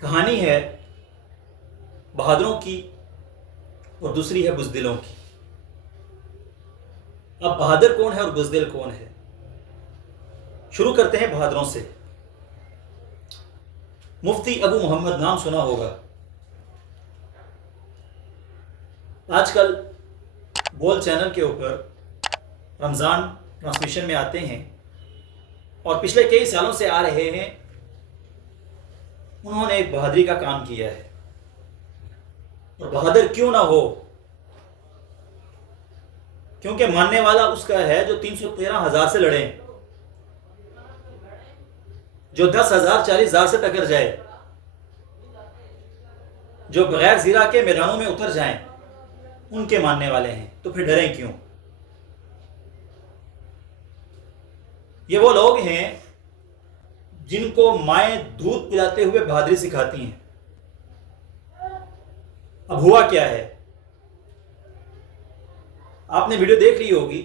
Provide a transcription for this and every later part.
کہانی ہے بہادروں کی اور دوسری ہے بزدلوں کی۔ اب بہادر کون ہے اور بزدل کون ہے؟ شروع کرتے ہیں بہادروں سے۔ مفتی ابو محمد نام سنا ہوگا۔ آج کل بول چینل کے اوپر رمضان ٹرانسمیشن میں آتے ہیں اور پچھلے کئی سالوں سے آ رہے ہیں۔ انہوں نے ایک بہادری کا کام کیا ہے، اور بہادر کیوں نہ ہو، کیونکہ ماننے والا اس کا ہے جو 313,000 سے لڑے، جو 10,000 40,000 سے ٹکر جائے، جو بغیر زیرہ کے میدانوں میں اتر جائیں، ان کے ماننے والے ہیں۔ تو پھر ڈریں کیوں؟ یہ وہ لوگ ہیں جن کو مائیں دودھ پلاتے ہوئے بہادری سکھاتی ہیں۔ اب ہوا کیا ہے؟ آپ نے ویڈیو دیکھ لی ہوگی،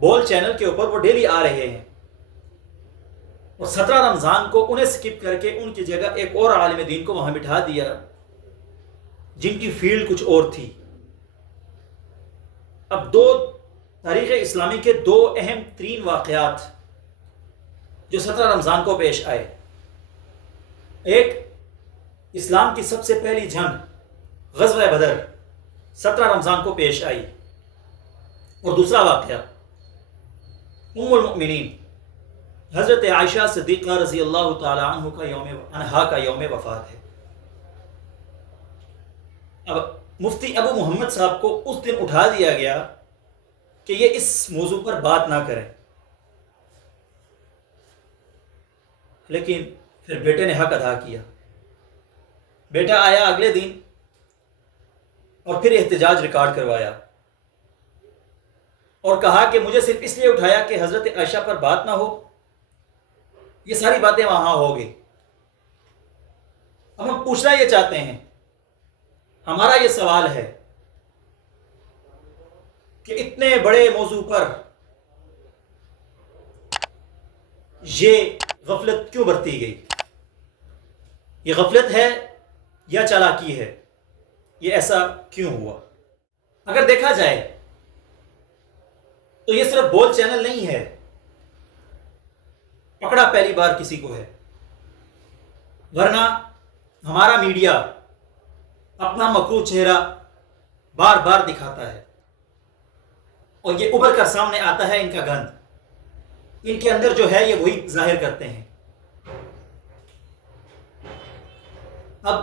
بول چینل کے اوپر وہ ڈیلی آ رہے ہیں، اور 17 رمضان کو انہیں سکپ کر کے ان کی جگہ ایک اور عالم دین کو وہاں بٹھا دیا جن کی فیلڈ کچھ اور تھی۔ اب تاریخ اسلامی کے دو اہم ترین واقعات جو 17 رمضان کو پیش آئے، ایک اسلام کی سب سے پہلی جنگ غزوہ بدر 17 رمضان کو پیش آئی، اور دوسرا واقعہ ام المؤمنین حضرت عائشہ صدیقہ رضی اللہ تعالی عنہا کا یوم وفات ہے۔ اب مفتی ابو محمد صاحب کو اس دن اٹھا دیا گیا کہ یہ اس موضوع پر بات نہ کریں، لیکن پھر بیٹے نے حق ادا کیا۔ بیٹا آیا اگلے دن اور پھر احتجاج ریکارڈ کروایا اور کہا کہ مجھے صرف اس لیے اٹھایا کہ حضرت عائشہ پر بات نہ ہو، یہ ساری باتیں وہاں ہو گئی۔ اب ہم پوچھنا یہ چاہتے ہیں، ہمارا یہ سوال ہے کہ اتنے بڑے موضوع پر یہ غفلت کیوں برتی گئی؟ یہ غفلت ہے یا چالاکی ہے؟ یہ ایسا کیوں ہوا؟ اگر دیکھا جائے تو یہ صرف بول چینل نہیں ہے، پکڑا پہلی بار کسی کو ہے، ورنہ ہمارا میڈیا اپنا مکروہ چہرہ بار بار دکھاتا ہے، اور یہ ابھر کر سامنے آتا ہے ان کا گند۔ ان کے اندر جو ہے یہ وہی ظاہر کرتے ہیں۔ اب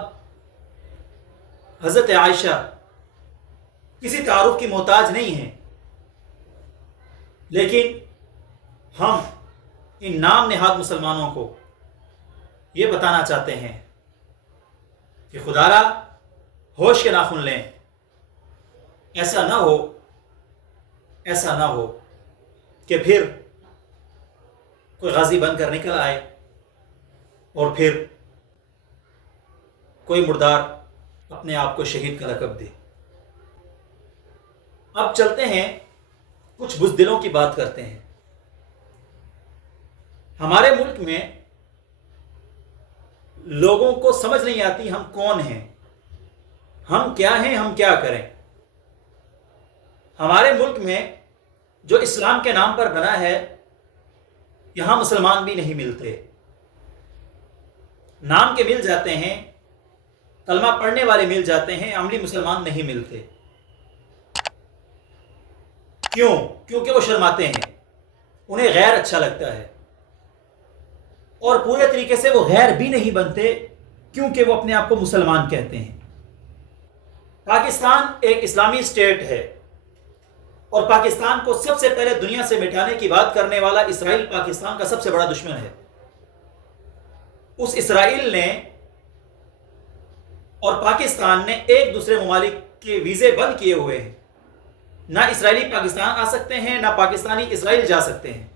حضرت عائشہ کسی تعارف کی محتاج نہیں ہیں، لیکن ہم ان نام نہاد مسلمانوں کو یہ بتانا چاہتے ہیں کہ خدا را ہوش کے ناخن لیں۔ ایسا نہ ہو کہ پھر کوئی غازی بن کر نکل آئے اور پھر کوئی مردار اپنے آپ کو شہید کا لقب دے۔ اب چلتے ہیں کچھ بزدلوں کی بات کرتے ہیں۔ ہمارے ملک میں لوگوں کو سمجھ نہیں آتی ہم کون ہیں، ہم کیا ہیں، ہم کیا کریں۔ ہمارے ملک میں جو اسلام کے نام پر بنا ہے، یہاں مسلمان بھی نہیں ملتے۔ نام کے مل جاتے ہیں، کلمہ پڑھنے والے مل جاتے ہیں، عملی مسلمان نہیں ملتے۔ کیوں؟ کیونکہ وہ شرماتے ہیں، انہیں غیر اچھا لگتا ہے، اور پورے طریقے سے وہ غیر بھی نہیں بنتے کیونکہ وہ اپنے آپ کو مسلمان کہتے ہیں۔ پاکستان ایک اسلامی اسٹیٹ ہے، اور پاکستان کو سب سے پہلے دنیا سے مٹانے کی بات کرنے والا اسرائیل پاکستان کا سب سے بڑا دشمن ہے۔ اس اسرائیل نے اور پاکستان نے ایک دوسرے ممالک کے ویزے بند کیے ہوئے ہیں۔ نہ اسرائیلی پاکستان آ سکتے ہیں، نہ پاکستانی اسرائیل جا سکتے ہیں۔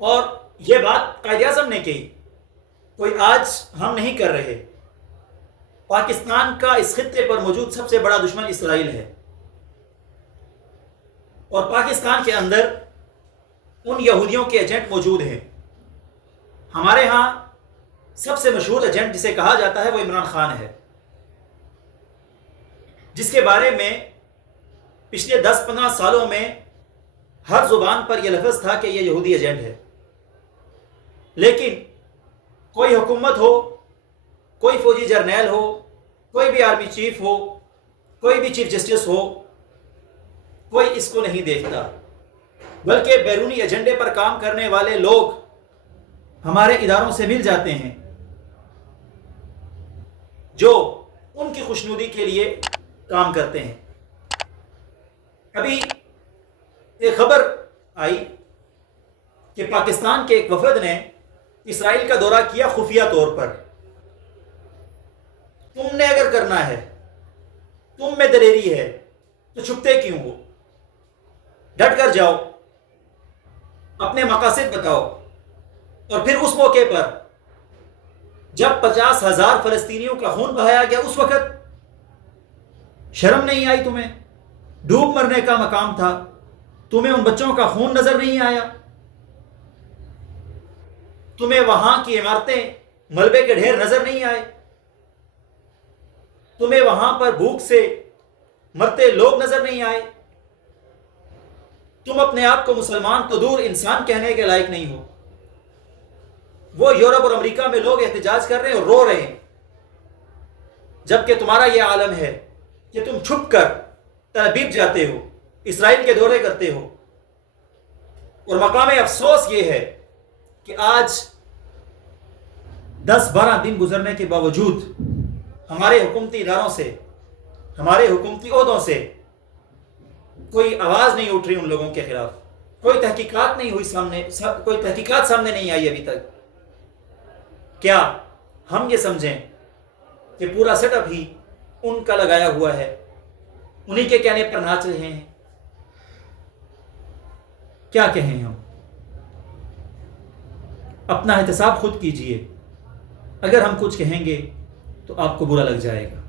اور یہ بات قائد اعظم نے کہی، کوئی آج ہم نہیں کر رہے۔ پاکستان کا اس خطے پر موجود سب سے بڑا دشمن اسرائیل ہے، اور پاکستان کے اندر ان یہودیوں کے ایجنٹ موجود ہیں۔ ہمارے ہاں سب سے مشہور ایجنٹ جسے کہا جاتا ہے وہ عمران خان ہے، جس کے بارے میں پچھلے 10-15 سالوں میں ہر زبان پر یہ لفظ تھا کہ یہ یہودی ایجنٹ ہے۔ لیکن کوئی حکومت ہو، کوئی فوجی جرنیل ہو، کوئی بھی آرمی چیف ہو، کوئی بھی چیف جسٹس ہو، کوئی اس کو نہیں دیکھتا، بلکہ بیرونی ایجنڈے پر کام کرنے والے لوگ ہمارے اداروں سے مل جاتے ہیں جو ان کی خوشنودی کے لیے کام کرتے ہیں۔ ابھی ایک خبر آئی کہ پاکستان کے ایک وفد نے اسرائیل کا دورہ کیا خفیہ طور پر۔ تم نے اگر کرنا ہے، تم میں دلیری ہے، تو چھپتے کیوں ہو؟ ڈٹ کر جاؤ، اپنے مقاصد بتاؤ، اور پھر اس موقع پر جب 50,000 فلسطینیوں کا خون بہایا گیا، اس وقت شرم نہیں آئی تمہیں؟ ڈوب مرنے کا مقام تھا، تمہیں ان بچوں کا خون نظر نہیں آیا؟ تمہیں وہاں کی عمارتیں، ملبے کے ڈھیر نظر نہیں آئے؟ تمہیں وہاں پر بھوک سے مرتے لوگ نظر نہیں آئے؟ تم اپنے آپ کو مسلمان تو دور انسان کہنے کے لائق نہیں ہو۔ وہ یورپ اور امریکہ میں لوگ احتجاج کر رہے ہیں اور رو رہے ہیں، جبکہ تمہارا یہ عالم ہے کہ تم چھپ کر تل ابیب جاتے ہو، اسرائیل کے دورے کرتے ہو۔ اور مقام افسوس یہ ہے کہ آج 10-12 دن گزرنے کے باوجود ہمارے حکومتی اداروں سے، ہمارے حکومتی عہدوں سے کوئی آواز نہیں اٹھ رہی ان لوگوں کے خلاف، کوئی تحقیقات نہیں ہوئی کوئی تحقیقات سامنے نہیں آئی ابھی تک۔ کیا ہم یہ سمجھیں کہ پورا سیٹ اپ ہی ان کا لگایا ہوا ہے، انہی کے کہنے پر ناچ رہے ہیں؟ کیا کہیں ہم؟ اپنا احتساب خود کیجئے، اگر ہم کچھ کہیں گے تو آپ کو برا لگ جائے گا۔